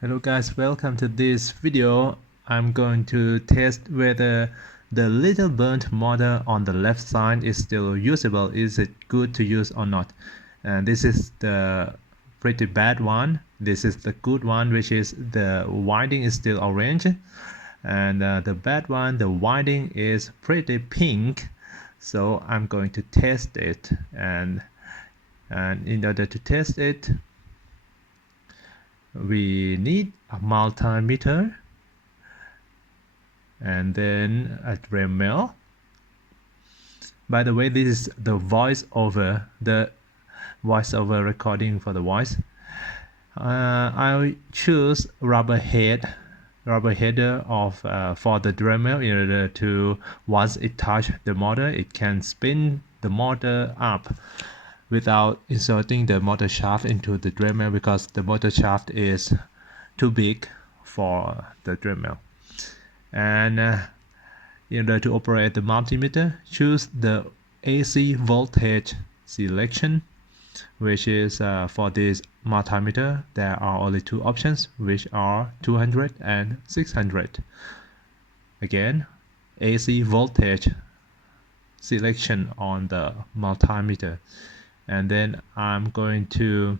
Hello guys, welcome to this video. I'm going to test whether the little burnt model on the left side is still usable. Is it good to use or not? And this is the pretty bad one. This is the good one, which is the winding is still orange. And the bad one, the winding is pretty pink. So I'm going to test it. And in order to test it, we need a multimeter and then a Dremel. By the way, this is the voiceover recording for the voice. I choose rubber header of for the Dremel in order to, once it touches the motor, it can spin the motor up without inserting the motor shaft into the Dremel, because the motor shaft is too big for the Dremel. And in order to operate the multimeter, choose the AC voltage selection, which is for this multimeter there are only two options, which are 200 and 600. Again, AC voltage selection on the multimeter. And then I'm going to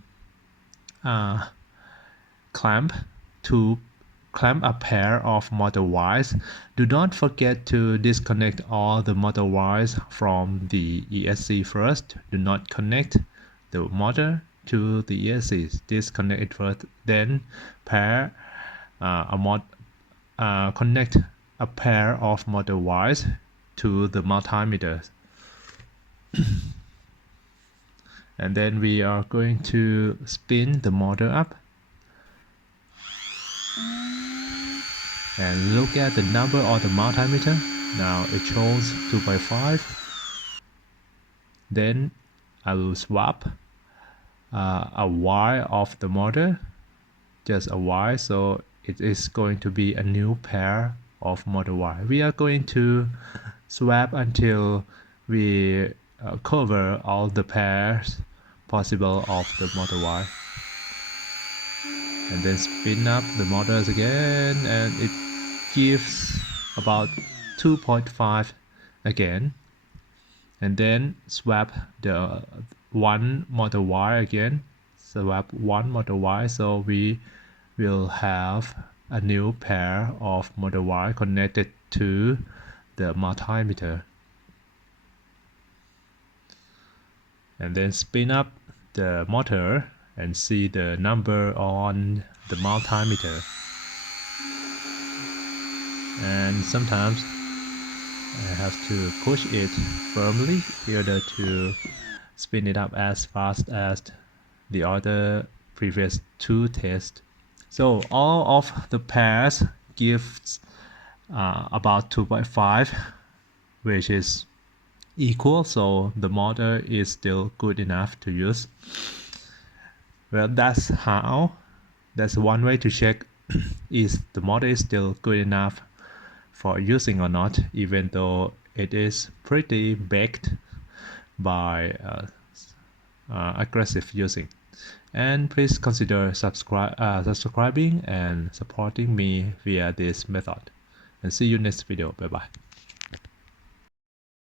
clamp a pair of motor wires. Do not forget to disconnect all the motor wires from the ESC first. Do not connect the motor to the ESC. Disconnect it first, then connect a pair of motor wires to the multimeter. And then we are going to spin the motor up and look at the number on the multimeter. Now it shows 2.5. Then I will swap a wire of the motor, just a wire, so it is going to be a new pair of motor wire. We are going to swap until we cover all the pairs possible of the motor wire, and then spin up the motors again, and it gives about 2.5 again. And then swap the one motor wire again, swap one motor wire, so we will have a new pair of motor wire connected to the multimeter. And then spin up the motor and see the number on the multimeter. And sometimes I have to push it firmly in order to spin it up as fast as the other previous two tests. So all of the pairs gives about 2.5, which is equal, so the motor is still good enough to use. Well, that's one way to check is the motor is still good enough for using or not, even though it is pretty baked by aggressive using. And please consider subscribing and supporting me via this method. And see you next video. Bye bye.